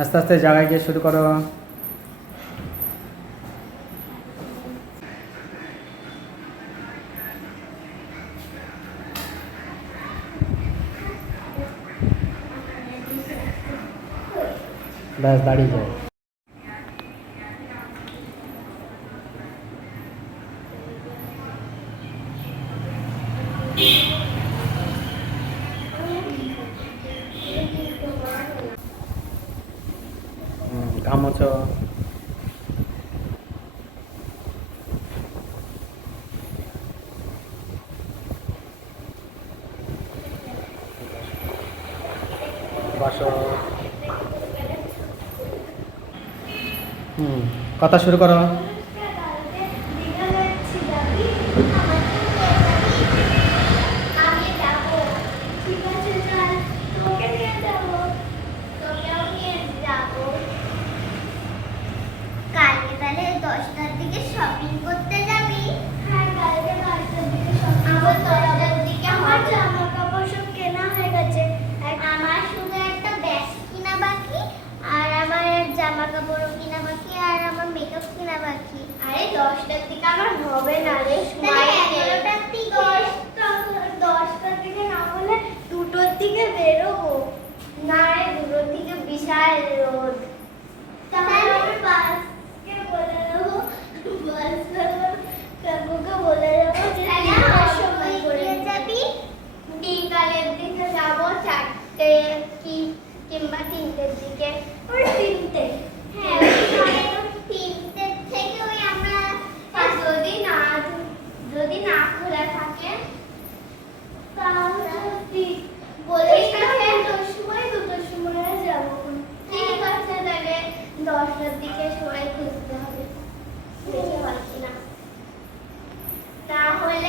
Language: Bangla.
আস্তে আস্তে জায়গায় গিয়ে শুরু করো। ব্যাস দাঁড়িয়ে যাও। ঘামোছো। বসো। কথা শুরু করো। কালকে তাহলে 10টার দিকে শপিং করতে যাবি? হ্যাঁ, কালকে 10টার দিকে শপিং আমার 10টার দিকে আমার জামা কাপড় সব কেনা হয়ে গেছে। আমার শুধু একটা ব্যাগ কিনা বাকি, আর আমার জামা কাপড়ও কিনা বাকি, আর আমার মেকআপ কিনা বাকি। আরে 10টার দিকে আমার হবে না রে, সময় 11টার দিকে। 10টার দিকে না হলে 2টোর দিকে বেরোবো। না রে, 2টোর দিকে বিশাল রোদ। তাহলে আমি বাসকে বলে দেবো, কাকুকে বলে দেবো যে আমার সময় করে যাবি। বিকালের দিকে যাবো 4টে কিংবা 3টের দিকে। ওই 3টে, হ্যাঁ 3টে থেকে ওই আমরা যদি না খোলা থাকে তাহলে বলে 2টোর সময় যাবো। ঠিক আছে, তাহলে 10টার দিকে সময় খুঁজতে হবে, দেখি হয় কিনা। তাহলে